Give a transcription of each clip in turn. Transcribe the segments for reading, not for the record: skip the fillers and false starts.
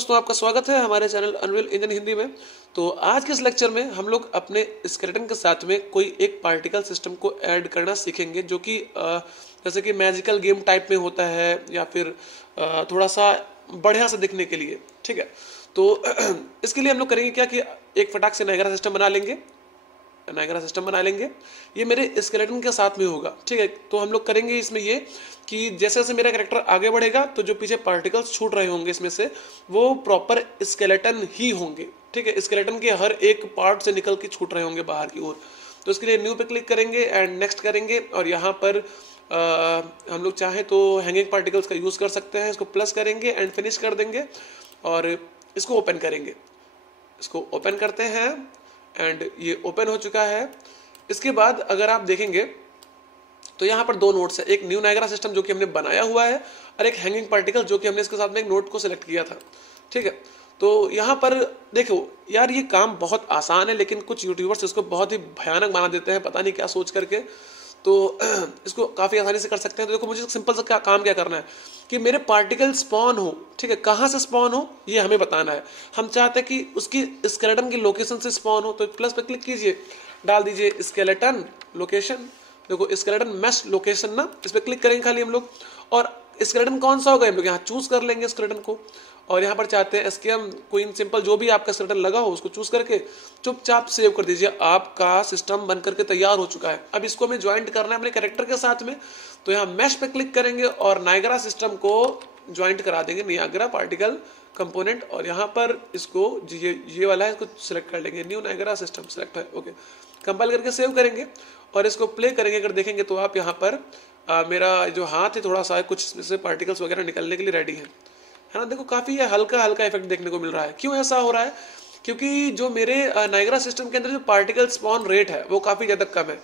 दोस्तों, आपका स्वागत है हमारे चैनल अनरियल इंजन हिंदी में। तो आज के इस लेक्चर में हम लोग अपने स्केलेटन के साथ में कोई एक पार्टिकल सिस्टम को ऐड करना सीखेंगे, जो कि जैसे कि मैजिकल गेम टाइप में होता है या फिर थोड़ा सा बढ़िया से दिखने के लिए। ठीक है, तो इसके लिए हम लोग करेंगे क्या कि एक फटाक से नायग्रा सिस्टम बना लेंगे। ये मेरे स्केलेटन के साथ में होगा। ठीक है, तो हम लोग करेंगे इसमें ये कि जैसे जैसे मेरा कैरेक्टर आगे बढ़ेगा तो जो पीछे पार्टिकल्स छूट रहे होंगे इसमें से वो प्रॉपर स्केलेटन ही होंगे। ठीक है, स्केलेटन के हर एक पार्ट से निकल के छूट रहे होंगे बाहर की ओर। तो इसके लिए न्यू पे क्लिक करेंगे एंड नेक्स्ट करेंगे और यहाँ पर हम लोग चाहें तो हैंगिंग पार्टिकल्स का यूज़ कर सकते हैं। इसको प्लस करेंगे एंड फिनिश कर देंगे और इसको ओपन करेंगे। इसको ओपन करते हैं एंड ये ओपन हो चुका है। इसके बाद अगर आप देखेंगे तो यहाँ पर दो नोट्स है, एक न्यू नायग्रा सिस्टम जो कि हमने बनाया हुआ है और एक हैंगिंग पार्टिकल जो कि हमने इसके साथ में एक नोट को सिलेक्ट किया था। ठीक है, तो यहाँ पर देखो यार, ये काम बहुत आसान है लेकिन कुछ यूट्यूबर्स इसको बहुत ही भयानक बना देते हैं, पता नहीं क्या सोच करके। तो इसको काफ़ी आसानी से कर सकते हैं। तो देखो, मुझे सिंपल सा काम क्या करना है कि मेरे पार्टिकल स्पॉन हो। ठीक है, कहाँ से स्पॉन हो ये हमें बताना है। हम चाहते हैं कि उसकी स्केलेटन की लोकेशन से स्पॉन हो, तो प्लस पे क्लिक कीजिए, डाल दीजिए स्केलेटन लोकेशन। देखो स्केलेटन मैश लोकेशन ना, इस पर क्लिक करेंगे खाली हम लोग और स्केलेटन कौन सा होगा हम लोग यहाँ चूज कर लेंगे स्केलेटन को। और यहाँ पर चाहते हैं एसकेएम क्वीन सिंपल जो भी आपका स्केलेटन लगा हो उसको चूज करके चुपचाप सेव कर दीजिए। आपका सिस्टम बन करके तैयार हो चुका है। अब इसको हमें ज्वाइंट करना है अपने कैरेक्टर के साथ में। तो यहाँ मैश पे क्लिक करेंगे और नायग्रा सिस्टम को ज्वाइंट करा देंगे, नायग्रा पार्टिकल कंपोनेंट। और यहाँ पर इसको ये वाला है, इसको सिलेक्ट कर लेंगे, न्यू नायग्रा सिस्टम सिलेक्ट है। ओके, कंपाइल करके सेव करेंगे और इसको प्ले करेंगे। अगर देखेंगे तो आप यहाँ पर मेरा जो हाथ है थोड़ा सा कुछ से पार्टिकल्स वगैरह निकलने के लिए रेडी है ना। देखो काफ़ी हल्का हल्का इफेक्ट देखने को मिल रहा है। क्यों ऐसा हो रहा है? क्योंकि जो मेरे नायग्रा सिस्टम के अंदर जो पार्टिकल स्पॉन रेट है वो काफ़ी ज़्यादा कम है।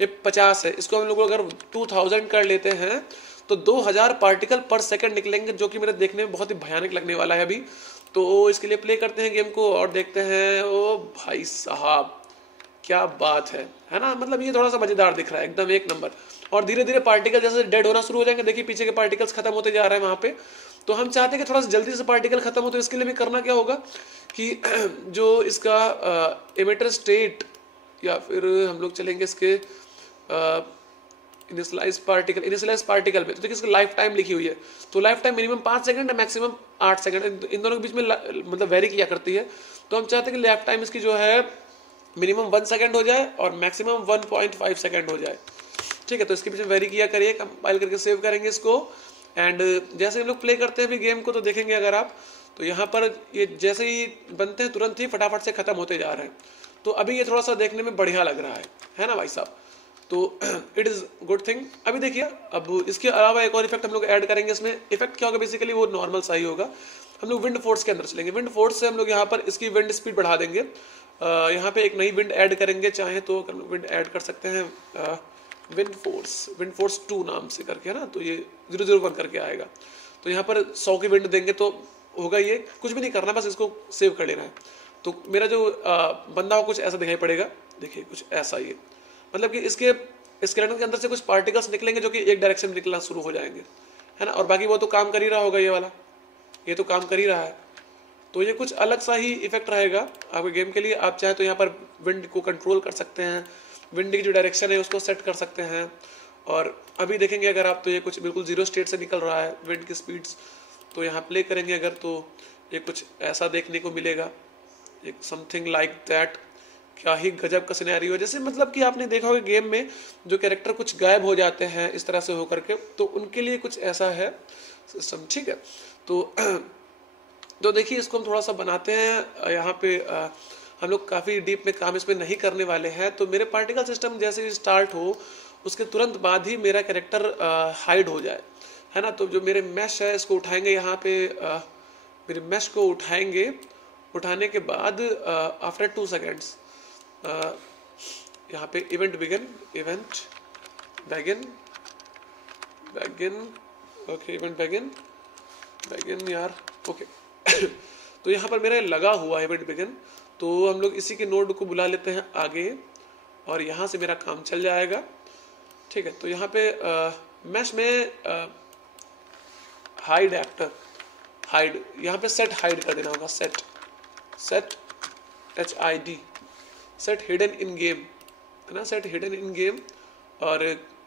ये 50 है। इसको हम लोग अगर 2000 कर लेते हैं तो 2000 पार्टिकल पर सेकंड निकलेंगे, जो कि मेरे देखने में बहुत ही भयानक लगने वाला है अभी। तो इसके लिए प्ले करते हैं गेम को और देखते हैं। ओ भाई साहब, क्या बात है ना। मतलब ये थोड़ा सा मजेदार दिख रहा है, एकदम एक नंबर। और धीरे धीरे पार्टिकल जैसे डेड होना शुरू हो जाएंगे। देखिए पीछे के पार्टिकल्स खत्म होते जा रहे हैं वहां पे। तो हम चाहते हैं कि थोड़ा सा जल्दी से पार्टिकल खत्म हो, तो इसके लिए भी करना क्या होगा कि जो इसका एमिटर स्टेट या फिर हम लोग चलेंगे इसके इनिशियलाइज पार्टिकल पे। तो देखिए इसकी लाइफ टाइम लिखी हुई है। तो लाइफ टाइम मिनिमम 5 सेकंड है, मैक्सिमम 8 सेकंड। इन दोनों के बीच में मतलब वेरी किया करती है। तो हम चाहते हैं कि लाइफ टाइम इसकी जो है मिनिमम 1 सेकंड हो जाए और मैक्सिमम 1.5 सेकंड हो जाए। ठीक है, तो इसके पीछे वेरी किया करिए, कंपाइल करके सेव करेंगे इसको। एंड जैसे हम लोग प्ले करते हैं भी गेम को तो देखेंगे अगर आप, तो यहाँ पर ये जैसे ही बनते हैं तुरंत ही फटाफट से खत्म होते जा रहे हैं। तो अभी ये थोड़ा सा देखने में बढ़िया लग रहा है ना भाई साहब। तो इट इज़ गुड थिंग। अभी देखिए, अब इसके अलावा एक और इफेक्ट हम लोग ऐड करेंगे। इसमें इफेक्ट क्या होगा बेसिकली, वो नॉर्मल सा ही होगा। हम लोग विंड फोर्स के अंदर चलेंगे। विंड फोर्स से हम लोग यहाँ पर इसकी विंड स्पीड बढ़ा देंगे। यहाँ पे एक नई विंड ऐड करेंगे, चाहे तो विंड ऐड कर सकते हैं विंड फोर्स 2 नाम से करके, है ना। तो ये 001 करके आएगा। तो यहाँ पर 100 की विंड देंगे तो होगा। ये कुछ भी नहीं करना, बस इसको सेव कर लेना है। तो मेरा जो बंदा हो कुछ ऐसा दिखाई पड़ेगा। देखिए कुछ ऐसा ही, मतलब कि इसके स्केलेटन के अंदर से कुछ पार्टिकल्स निकलेंगे जो कि एक डायरेक्शन में निकलना शुरू हो जाएंगे, है ना। और बाकी वो तो काम कर ही रहा होगा, ये वाला ये तो काम कर ही रहा है। तो ये कुछ अलग सा ही इफेक्ट रहेगा आपके गेम के लिए। आप चाहे तो यहाँ पर विंड को कंट्रोल कर सकते हैं, विंड की जो डायरेक्शन है उसको सेट कर सकते हैं। और अभी देखेंगे अगर आप, तो ये कुछ बिल्कुल 0 स्टेट से निकल रहा है विंड की स्पीड्स। तो यहाँ प्ले करेंगे अगर, तो ये कुछ ऐसा देखने को मिलेगा, एक समथिंग लाइक दैट। क्या ही गजब का सिनेरियो है। जैसे मतलब कि आपने देखा होगा गेम में जो कैरेक्टर कुछ गायब हो जाते हैं इस तरह से होकर के, तो उनके लिए कुछ ऐसा है सिस्टम। ठीक है, तो देखिए इसको हम थोड़ा सा बनाते हैं। यहाँ पे हम लोग काफ़ी डीप में काम इसमें नहीं करने वाले हैं। तो मेरे पार्टिकल सिस्टम जैसे ही स्टार्ट हो उसके तुरंत बाद ही मेरा कैरेक्टर हाइड हो जाए, है ना। तो जो मेरे मैश है इसको उठाएंगे, यहाँ पे मेरे मैश को उठाएंगे। उठाने के बाद आफ्टर 2 सेकेंड्स यहाँ पे event begin okay, event begin यार। ओके तो यहाँ पर मेरा लगा हुआ है इवेंट बिगिन। तो हम लोग इसी के नोड को बुला लेते हैं आगे और यहाँ से मेरा काम चल जाएगा। ठीक है, तो यहाँ पे मैश में हाइड हाइड, यहाँ पे सेट हाइड कर देना होगा, set HID, set hidden in game, है ना, सेट हिडन इन गेम। और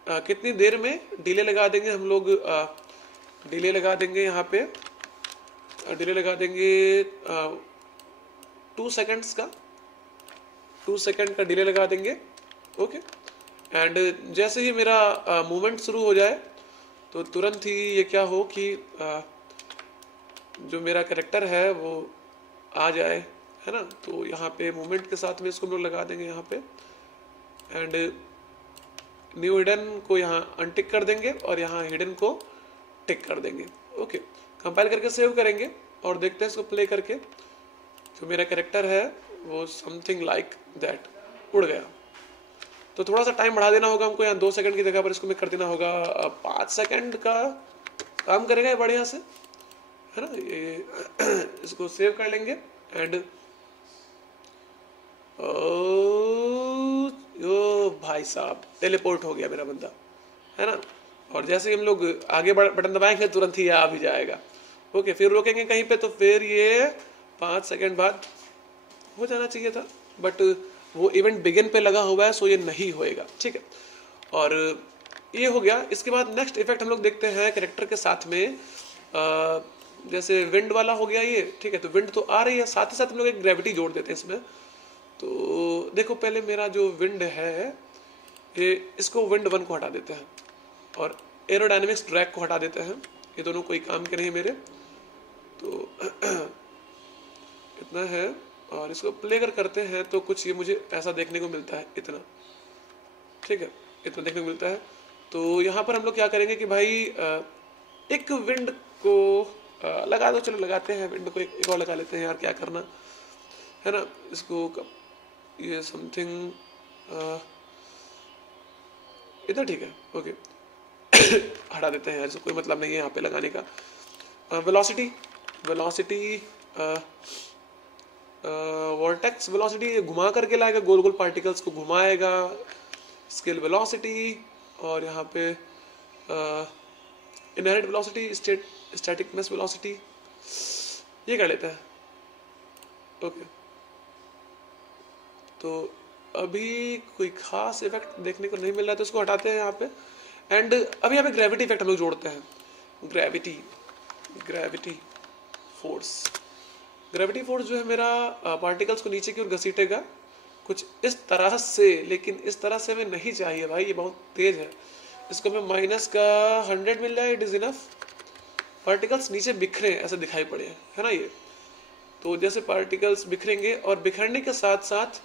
कितनी देर में डिले लगा देंगे हम लोग, डिले लगा देंगे यहाँ पे, डिले लगा देंगे 2 सेकेंड्स का, 2 सेकेंड का डिले लगा देंगे। ओके, एंड जैसे ही मेरा मूवमेंट शुरू हो जाए तो तुरंत ही ये क्या हो कि जो मेरा कैरेक्टर है वो आ जाए, है ना। तो यहाँ पे मूवमेंट के साथ में इसको हम लोग लगा देंगे यहाँ पे, एंड न्यू हिडन को यहाँ अनटिक कर देंगे और यहाँ हिडन को टिक कर देंगे। ओके, कंपाइल करके सेव करेंगे और देखते हैं इसको प्ले करके। जो मेरा कैरेक्टर है वो समथिंग लाइक दैट उड़ गया। तो थोड़ा सा टाइम बढ़ा देना होगा हमको, यहाँ 2 सेकंड की जगह पर इसको मैं कर देना होगा 5 सेकंड का काम करेगा ये बढ़िया से, है ना। ये इसको सेव कर लेंगे एंड ओ भाई साहब टेलीपोर्ट हो गया मेरा बंदा, है ना। और जैसे ही हम लोग आगे बटन दबाएंगे तुरंत ही आ भी जाएगा। ओके, फिर रोकेंगे कहीं पे तो फिर ये 5 सेकंड बाद हो जाना चाहिए था, बट वो इवेंट बिगिन पे लगा हुआ है सो ये नहीं होएगा, ठीक है। और ये हो गया। इसके बाद नेक्स्ट इफेक्ट हम लोग देखते हैं कैरेक्टर के साथ में, जैसे विंड वाला हो गया ये, ठीक है। तो विंड तो आ रही है, साथ ही साथ हम लोग एक ग्रेविटी जोड़ देते हैं इसमें। तो देखो पहले मेरा जो विंड है ये, इसको विंड 1 को हटा देते हैं और एरोडायनेमिक्स ड्रैग को हटा देते हैं, ये दोनों कोई काम के नहीं मेरे। तो इतना है और इसको प्ले करते हैं तो कुछ ये मुझे ऐसा देखने को मिलता है, इतना, ठीक है, इतना देखने को मिलता है। तो यहाँ पर हम लोग क्या करेंगे कि भाई एक विंड को लगा दो, चलो लगाते हैं विंड को, एक और लगा लेते हैं यार, क्या करना है ना। इसको ये समथिंग इतना ठीक है, ओके। हटा देते हैं यार, इसको कोई मतलब नहीं है यहाँ पे लगाने का। वेलोसिटी वॉर्टेक्स वेलोसिटी घुमा करके लाएगा, गोल गोल पार्टिकल्स को घुमाएगा। स्केल वेलोसिटी और यहाँ पे inherent velocity, static mass velocity, ये कर लेते हैं। ओके, तो अभी कोई खास इफेक्ट देखने को नहीं मिल रहा है तो इसको हटाते हैं यहाँ पे। एंड अभी यहाँ पे ग्रेविटी इफेक्ट हम लोग जोड़ते हैं, ग्रेविटी फोर्स जो है मेरा पार्टिकल्स को नीचे की ओर घसीटेगा कुछ इस तरह से, लेकिन इस तरह से हमें नहीं चाहिए भाई, ये बहुत तेज है। इसको हमें माइनस का 100 मिल जाए, इट इज इनफ। पार्टिकल्स नीचे बिखरे ऐसे दिखाई पड़े, है ना ये। तो जैसे पार्टिकल्स बिखरेंगे और बिखरने के साथ साथ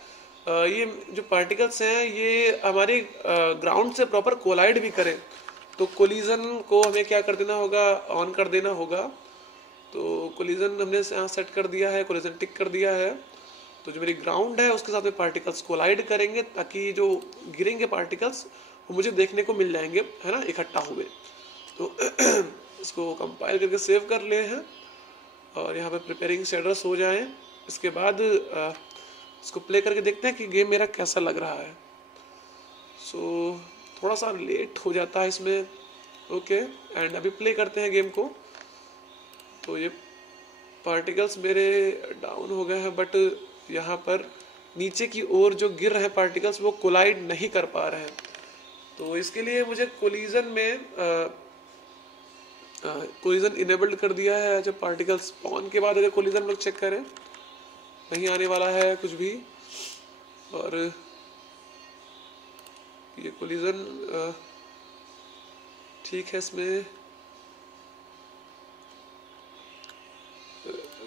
ये जो पार्टिकल्स हैं ये हमारे ग्राउंड से प्रॉपर कोलाइड भी करें, तो कोलिजन को हमें क्या कर देना होगा, ऑन कर देना होगा। तो कोलिजन हमने यहाँ सेट कर दिया है, कोलिजन टिक कर दिया है। तो जो मेरी ग्राउंड है उसके साथ में पार्टिकल्स कोलाइड करेंगे ताकि जो गिरेंगे पार्टिकल्स वो मुझे देखने को मिल जाएंगे, है ना, इकट्ठा हुए। तो इसको कंपाइल करके सेव कर ले हैं और यहाँ पे प्रिपेयरिंग शेडर्स हो जाएं। इसके बाद इसको प्ले करके देखते हैं कि गेम मेरा कैसा लग रहा है। सो थोड़ा सा लेट हो जाता है इसमें, ओके। एंड अभी प्ले करते हैं गेम को। तो ये पार्टिकल्स मेरे डाउन हो गए हैं, बट यहाँ पर नीचे की ओर जो गिर रहे हैं पार्टिकल्स वो कोलाइड नहीं कर पा रहे हैं। तो इसके लिए मुझे कोलिजन में कोलिजन इनेबल्ड कर दिया है। जब पार्टिकल्स स्पॉन के बाद अगर कोलिजन लोग चेक करें नहीं आने वाला है कुछ भी, और ये कोलिजन ठीक है, इसमें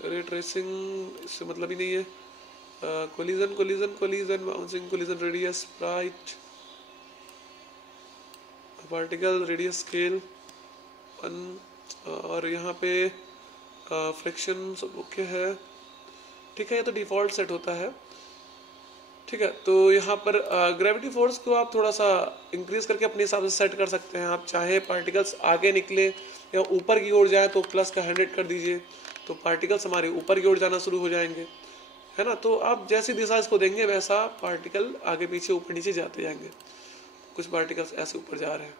रे ट्रेसिंग इससे मतलब ही नहीं है। Collision bouncing, collision radius, Sprite, particle radius scale 1, और यहाँ पे फ्रिक्शन सब ओके है, ठीक है। ये तो डिफ़ॉल्ट सेट होता है, ठीक है। तो यहाँ पर ग्रेविटी फोर्स को आप थोड़ा सा इंक्रीज करके अपने हिसाब से सेट कर सकते हैं। आप चाहे पार्टिकल्स आगे निकले या ऊपर की ओर जाए तो प्लस का 100 कर दीजिए, तो पार्टिकल्स हमारे ऊपर की ओर जाना शुरू हो जाएंगे, है ना। तो आप जैसी दिशा इसको देंगे वैसा पार्टिकल आगे पीछे ऊपर नीचे जाते जाएंगे। कुछ पार्टिकल्स ऐसे ऊपर जा रहे हैं,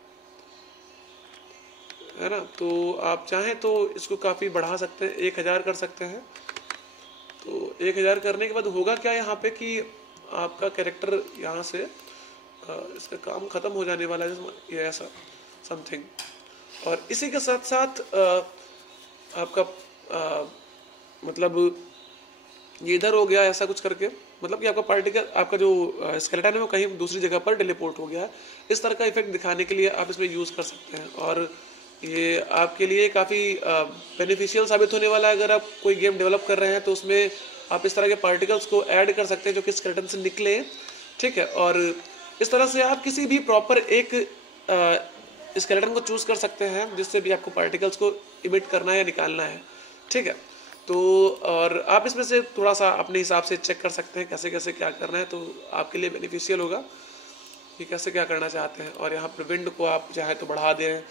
है ना। तो आप चाहें तो इसको काफ़ी बढ़ा सकते हैं, 1000 कर सकते हैं। तो 1000 करने के बाद होगा क्या यहाँ पे कि आपका कैरेक्टर यहाँ से इसका काम ख़त्म हो जाने वाला है, ये ऐसा समथिंग। और इसी के साथ साथ आपका मतलब ये इधर हो गया ऐसा कुछ करके, मतलब कि आपका पार्टिकल, आपका जो स्केलेटन है वो कहीं दूसरी जगह पर टेलीपोर्ट हो गया है। इस तरह का इफेक्ट दिखाने के लिए आप इसमें यूज़ कर सकते हैं, और ये आपके लिए काफ़ी बेनिफिशियल साबित होने वाला है। अगर आप कोई गेम डेवलप कर रहे हैं तो उसमें आप इस तरह के पार्टिकल्स को ऐड कर सकते हैं जो कि स्केलेटन से निकले, ठीक है। और इस तरह से आप किसी भी प्रॉपर एक स्केलेटन को चूज़ कर सकते हैं जिससे भी आपको पार्टिकल्स को इमिट करना है या निकालना है, ठीक है। तो और आप इसमें से थोड़ा सा अपने हिसाब से चेक कर सकते हैं कैसे कैसे क्या करना है, तो आपके लिए बेनिफिशियल होगा कि कैसे क्या करना चाहते हैं। और यहाँ पर विंड को आप चाहे तो बढ़ा दें,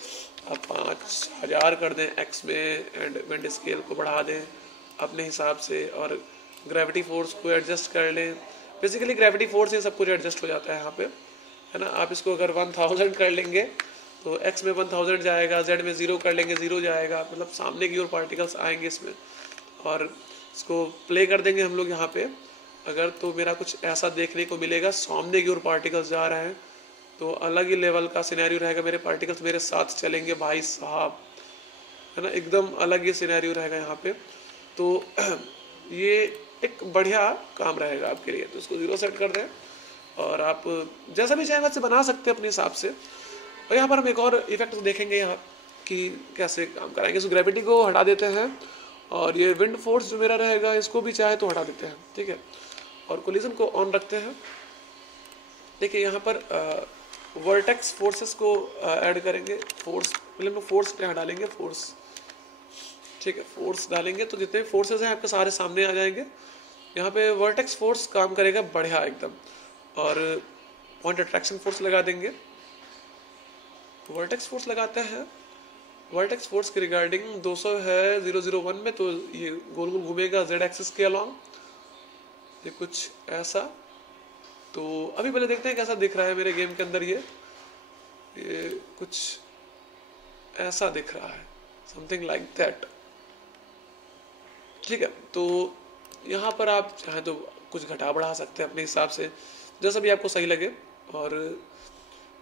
आप 5000 कर दें एक्स में, एंड विंड स्केल को बढ़ा दें अपने हिसाब से, और ग्रेविटी फोर्स को एडजस्ट कर लें। बेसिकली ग्रेविटी फोर्स से सब कुछ एडजस्ट हो जाता है यहाँ पे, है ना। आप इसको अगर 1000 कर लेंगे तो एक्स में 1000 जाएगा, जेड में 0 कर लेंगे 0 जाएगा, मतलब सामने की ओर पार्टिकल्स आएंगे इसमें। और इसको प्ले कर देंगे हम लोग यहाँ पे अगर, तो मेरा कुछ ऐसा देखने को मिलेगा, सामने की ओर पार्टिकल्स जा रहे हैं, तो अलग ही लेवल का सिनेरियो रहेगा। मेरे पार्टिकल्स मेरे साथ चलेंगे भाई साहब, है ना, एकदम अलग ही सिनेरियो रहेगा यहाँ पे। तो ये एक बढ़िया काम रहेगा आपके लिए। तो इसको 0 सेट कर दें, और आप जैसा भी चाहें वैसे बना सकते हैं अपने हिसाब से। और यहाँ पर हम एक और इफेक्ट देखेंगे यहाँ कि कैसे काम कराएंगे। इस ग्रेविटी को हटा देते हैं, और ये विंड फोर्स जो मेरा रहेगा इसको भी चाहे तो हटा देते हैं, ठीक है। और कोलिजन को ऑन रखते हैं। देखिए यहाँ पर वर्टेक्स फोर्सेस को ऐड करेंगे। फोर्स मतलब फोर्स यहाँ डालेंगे, फोर्स, ठीक है, फोर्स डालेंगे तो जितने फोर्सेस हैं आपके सारे सामने आ जाएंगे। यहाँ पे वर्टेक्स फोर्स काम करेगा बढ़िया एकदम। और पॉइंट अट्रैक्शन फोर्स लगा देंगे। वर्टेक्स फोर्स लगाते हैं। वर्टेक्स फोर्स के रिगार्डिंग 200 है 001 में, तो ये गोल गोल घूमेगा जेड एक्सिस के अलॉन्ग, ये कुछ ऐसा। तो अभी पहले देखते हैं कैसा दिख रहा है मेरे गेम के अंदर। ये कुछ ऐसा दिख रहा है, समथिंग लाइक दैट, ठीक है। तो यहाँ पर आप चाहे तो कुछ घटा बढ़ा सकते हैं अपने हिसाब से, जैसा भी आपको सही लगे। और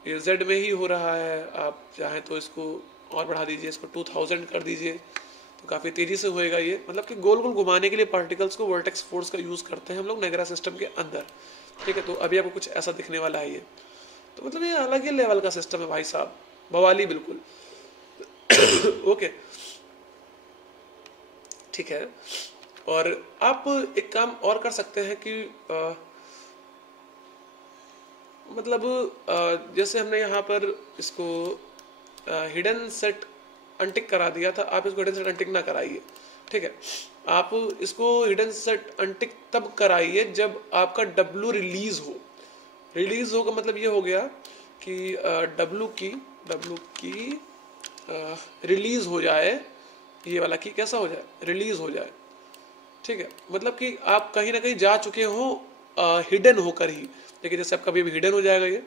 ये जेड में ही हो रहा है, आप चाहें तो इसको और बढ़ा दीजिए, इसको 2000 कर दीजिए, तो काफ़ी तेज़ी से होएगा ये। मतलब कि गोल गोल घुमाने के लिए पार्टिकल्स को वर्टेक्स फोर्स का यूज़ करते हैं हम लोग नेगरा सिस्टम के अंदर, ठीक है। तो अभी आपको कुछ ऐसा दिखने वाला है ये। तो मतलब ये अलग ही लेवल का सिस्टम है भाई साहब, बवाली बिल्कुल। ओके, ठीक है। और आप एक काम और कर सकते हैं कि मतलब जैसे हमने यहाँ पर इसको हिडन सेट अनटिक करा दिया था, आप इसको हिडन सेट अनटिक ना कराइए, ठीक है। आप इसको हिडन सेट अनटिक तब कराइए जब आपका W रिलीज हो। रिलीज हो का मतलब ये हो गया कि W की रिलीज हो जाए, ये वाला की कैसा हो जाए, रिलीज हो जाए, ठीक है। मतलब कि आप कहीं ना कहीं जा चुके हो हिडन होकर ही। देखिए जैसे आपका भी हिडन हो जाएगा, ये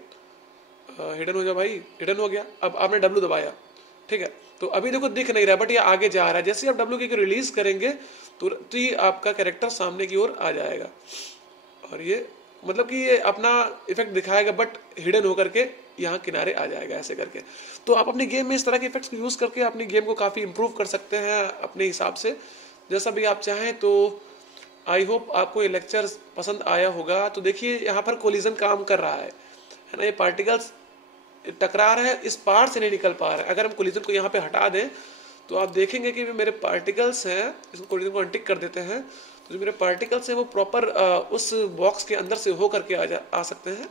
हिडन हो जाए भाई, हिडन हो गया। अब आपने W दबाया, ठीक है, तो अभी देखो दिख नहीं रहा, बट ये आगे जा रहा है। जैसे आप W की रिलीज करेंगे तो ही आपका कैरेक्टर सामने की ओर आ जाएगा, और ये मतलब कि ये अपना इफेक्ट दिखाएगा, बट हिडन होकर के यहाँ किनारे आ जाएगा ऐसे करके। तो आप अपनी गेम में इस तरह के इफेक्ट्स को यूज करके अपनी गेम को काफी इंप्रूव कर सकते हैं अपने हिसाब से, जैसा भी आप चाहें। तो आई होप आपको ये लेक्चर पसंद आया होगा। तो देखिए यहाँ पर कोलिजन काम कर रहा है ना, ये पार्टिकल्स टकरा रहे हैं, इस पार से नहीं निकल पा रहे हैं। अगर हम कोलिजन को यहाँ पे हटा दें तो आप देखेंगे कि मेरे पार्टिकल्स हैं, इसको कोलिजन को अनटिक कर देते हैं, तो जो मेरे पार्टिकल्स हैं वो प्रॉपर उस बॉक्स के अंदर से हो करके आ सकते हैं।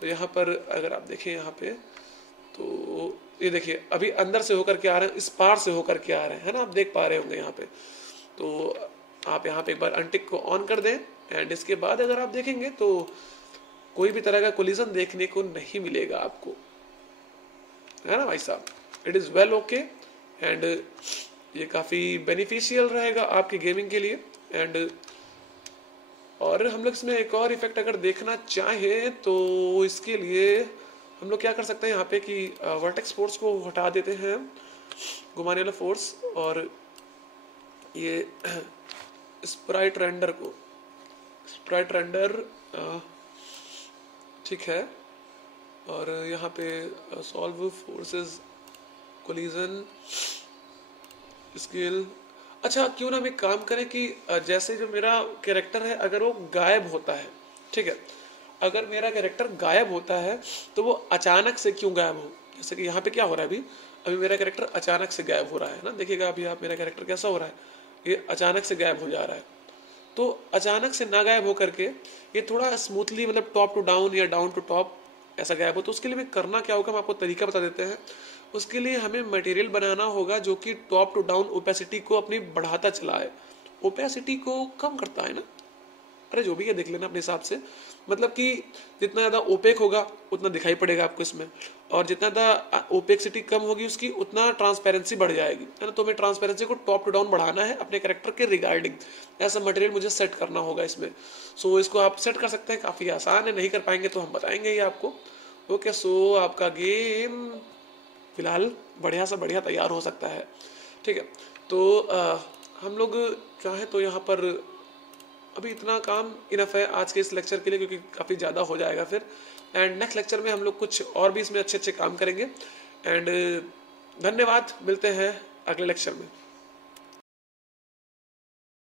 तो यहाँ पर अगर आप देखें यहाँ पे, तो ये देखिए अभी अंदर से होकर के आ रहे हैं, इस पार से होकर के आ रहे हैं ना, आप देख पा रहे होंगे यहाँ पे। तो आप यहाँ पे एक बार अनटिक को ऑन कर दें, एंड इसके बाद अगर आप देखेंगे तो कोई भी तरह का कोलिजन देखने को नहीं मिलेगा आपको, है ना भाई साहब। It is well okay, and ये काफ़ी बेनिफिशियल रहेगा आपकी गेमिंग के लिए। एंड और हम लोग इसमें एक और इफेक्ट अगर देखना चाहें तो इसके लिए हम लोग क्या कर सकते हैं यहाँ पे कि वर्टेक्स फोर्स को हटा देते हैं, घुमाने वाला फोर्स और ये स्प्राइट रेंडर को, स्प्राइट रेंडर ठीक है। और यहाँ पे सॉल्व फोर्सेस कोलिजन स्केल। अच्छा क्यों ना हम एक काम करें कि जैसे जो मेरा कैरेक्टर है अगर वो गायब होता है, ठीक है, अगर मेरा कैरेक्टर गायब होता है तो वो अचानक से क्यों गायब हो। जैसे कि यहाँ पे क्या हो रहा है, अभी अभी मेरा कैरेक्टर अचानक से गायब हो रहा है ना, देखिएगा अभी आप मेरा कैरेक्टर कैसा हो रहा है, ये अचानक से गायब हो जा रहा है। तो अचानक से ना गायब होकर के ये थोड़ा स्मूथली मतलब टॉप टू डाउन या डाउन टू टॉप ऐसा गायब हो, तो उसके लिए भी करना क्या होगा, हम आपको तरीका बता देते हैं। उसके लिए हमें मटेरियल बनाना होगा जो कि टॉप टू डाउन ओपेसिटी को अपनी बढ़ाता चला है, ओपेसिटी को कम करता है ना, अरे जो भी है देख लेना अपने हिसाब से। मतलब कि जितना ज़्यादा ओपेक होगा उतना दिखाई पड़ेगा आपको इसमें, और जितना ज़्यादा ओपेक्सिटी कम होगी उसकी उतना ट्रांसपेरेंसी बढ़ जाएगी, है ना। तो हमें ट्रांसपेरेंसी को टॉप टू डाउन बढ़ाना है अपने कैरेक्टर के रिगार्डिंग, ऐसा मटेरियल मुझे सेट करना होगा इसमें। सो इसको आप सेट कर सकते हैं, काफ़ी आसान है, नहीं कर पाएंगे तो हम बताएंगे ही आपको। ओके, सो आपका गेम फिलहाल बढ़िया से बढ़िया तैयार हो सकता है, ठीक है। तो हम लोग चाहें तो यहाँ पर अभी इतना काम इनफ है आज के इस लेक्चर के लिए, क्योंकि काफ़ी ज़्यादा हो जाएगा फिर। एंड नेक्स्ट लेक्चर में हम लोग कुछ और भी इसमें अच्छे अच्छे काम करेंगे। एंड धन्यवाद, मिलते हैं अगले लेक्चर में।